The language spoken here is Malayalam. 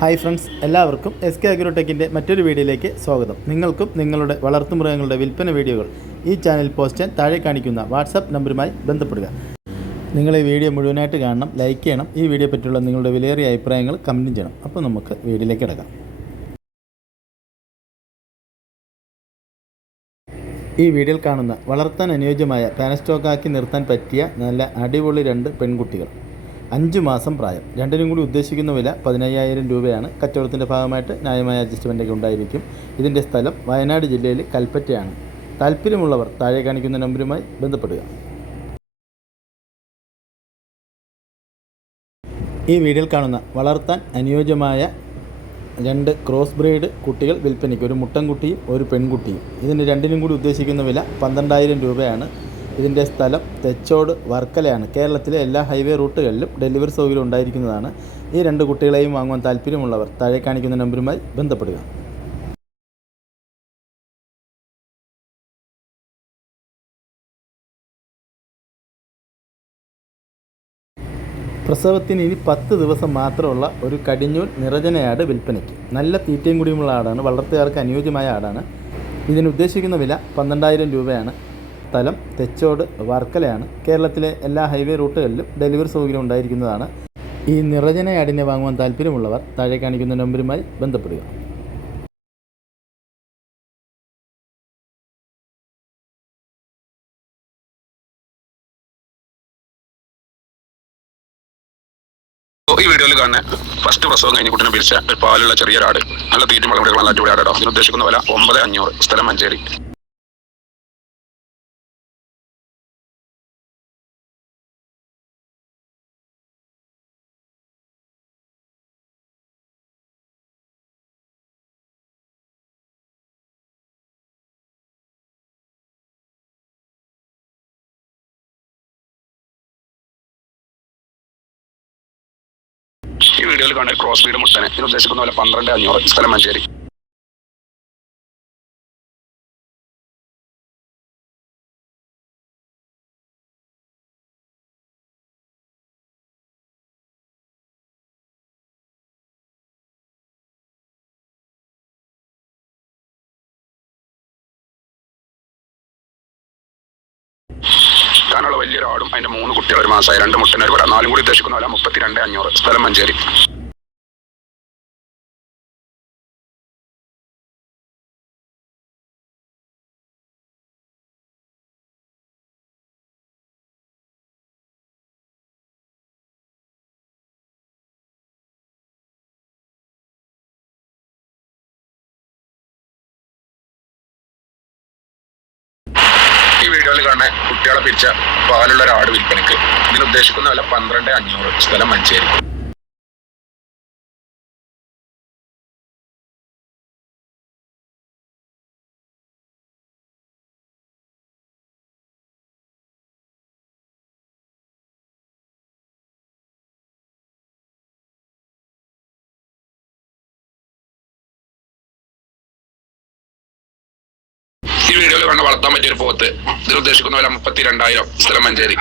ഹായ് ഫ്രണ്ട്സ്, എല്ലാവർക്കും എസ് കെ അഗ്രോടെക്കിൻ്റെ മറ്റൊരു വീഡിയോയിലേക്ക് സ്വാഗതം. നിങ്ങൾക്കും നിങ്ങളുടെ വളർത്തുമൃഗങ്ങളുടെ വിൽപ്പന വീഡിയോകൾ ഈ ചാനൽ പോസ്റ്റ് ചെയ്യാൻ താഴെ കാണിക്കുന്ന വാട്സാപ്പ് നമ്പറുമായി ബന്ധപ്പെടുക. നിങ്ങൾ ഈ വീഡിയോ മുഴുവനായിട്ട് കാണണം, ലൈക്ക് ചെയ്യണം. ഈ വീഡിയോ പറ്റിയുള്ള നിങ്ങളുടെ വിലയേറിയ അഭിപ്രായങ്ങൾ കമൻറ്റും ചെയ്യണം. അപ്പോൾ നമുക്ക് വീഡിയോയിലേക്ക് കിടക്കാം. ഈ വീഡിയോയിൽ കാണുന്ന വളർത്താൻ അനുയോജ്യമായ പാനസ്റ്റോക്കാക്കി നിർത്താൻ പറ്റിയ നല്ല അടിപൊളി 2 പെൺകുട്ടികൾ, 5 മാസം പ്രായം. രണ്ടിനും കൂടി ഉദ്ദേശിക്കുന്ന വില 15,000 രൂപയാണ്. കച്ചവടത്തിൻ്റെ ഭാഗമായിട്ട് ന്യായമായ അഡ്ജസ്റ്റ്മെൻറ്റൊക്കെ ഉണ്ടായിരിക്കും. ഇതിൻ്റെ സ്ഥലം വയനാട് ജില്ലയിൽ കൽപ്പറ്റയാണ്. താല്പര്യമുള്ളവർ താഴെ കാണിക്കുന്ന നമ്പറുമായി ബന്ധപ്പെടുക. ഈ വീഡിയോയിൽ കാണുന്ന വളർത്താൻ അനുയോജ്യമായ 2 ക്രോസ് ബ്രീഡ് കുട്ടികൾ വിൽപ്പനയ്ക്ക്, ഒരു മുട്ടൻകുട്ടിയും ഒരു പെൺകുട്ടിയും. ഇതിന് രണ്ടിനും കൂടി ഉദ്ദേശിക്കുന്ന വില 12,000 രൂപയാണ്. ഇതിൻ്റെ സ്ഥലം തെച്ചോട് വർക്കലയാണ്. കേരളത്തിലെ എല്ലാ ഹൈവേ റൂട്ടുകളിലും ഡെലിവറി സൗകര്യം ഉണ്ടായിരിക്കുന്നതാണ്. ഈ 2 കുട്ടികളെയും വാങ്ങുവാൻ താല്പര്യമുള്ളവർ താഴെ കാണിക്കുന്ന നമ്പറുമായി ബന്ധപ്പെടുക. പ്രസവത്തിന് ഇനി 10 ദിവസം മാത്രമുള്ള ഒരു കടിഞ്ഞൂൽ നിറജനയാട് വിൽപ്പനയ്ക്ക്. നല്ല തീറ്റയും കൂടിയുമുള്ള ആടാണ്, വളർത്തുകാർക്ക് അനുയോജ്യമായ ആടാണ്. ഇതിന് ഉദ്ദേശിക്കുന്ന വില 12,000 രൂപയാണ്. സ്ഥലം തെച്ചോട് വർക്കലയാണ്. കേരളത്തിലെ എല്ലാ ഹൈവേ റൂട്ടുകളിലും ഡെലിവറി സൗകര്യം ഉണ്ടായിരിക്കുന്നതാണ്. ഈ നിറജനയാടിനെ വാങ്ങുവാൻ താല്പര്യമുള്ളവർ താഴെ കാണിക്കുന്ന നമ്പറുമായി ബന്ധപ്പെടുക. ഈ വീഡിയോയിൽ കാണുന്ന ഫസ്റ്റ് പ്രസവം കഴിഞ്ഞ് കുട്ടിനെ പിരിച്ച ഒരു പാലുള്ള ചെറിയൊരാട്, നല്ല തീറ്റും വളരെ നല്ല അടിപൊളി ആടാടോ. ഇതിന് ഉദ്ദേശിക്കുന്ന വില 9,500. സ്ഥലം മഞ്ചേരി. ഈ വീഡിയോയിൽ കാണുന്ന ക്രോസ് ബ്രീഡ് മുട്ടനെ ഇതിന് ഉദ്ദേശിക്കുന്ന പോലെ 12,500. സ്ഥലം മഞ്ചേരി. ാനുള്ള വലിയൊരാടും അതിന്റെ 3 കുട്ടികൾ, 1 മാസമായി, 2 മുട്ടനെ ഒരു 4 കൂടി ഉദ്ദേശിക്കുന്ന പോലെ 32,500. സ്ഥലം മഞ്ചേരി. ഈ വീഡിയോയിൽ കാണുന്ന കുട്ടികളെ പിരിച്ച പാലുള്ള ഒരാട് വിൽപ്പനയ്ക്ക്. ഇതിന് ഉദ്ദേശിക്കുന്ന വില 12,500. സ്ഥലം മഞ്ചേരി. ഈ വീഡിയോയിൽ കാണുന്ന വളർത്താൻ പറ്റിയൊരു പോത്ത്, ഇതിന് ഉദ്ദേശിക്കുന്ന വില 32,000. സ്ഥലം മഞ്ചേരി.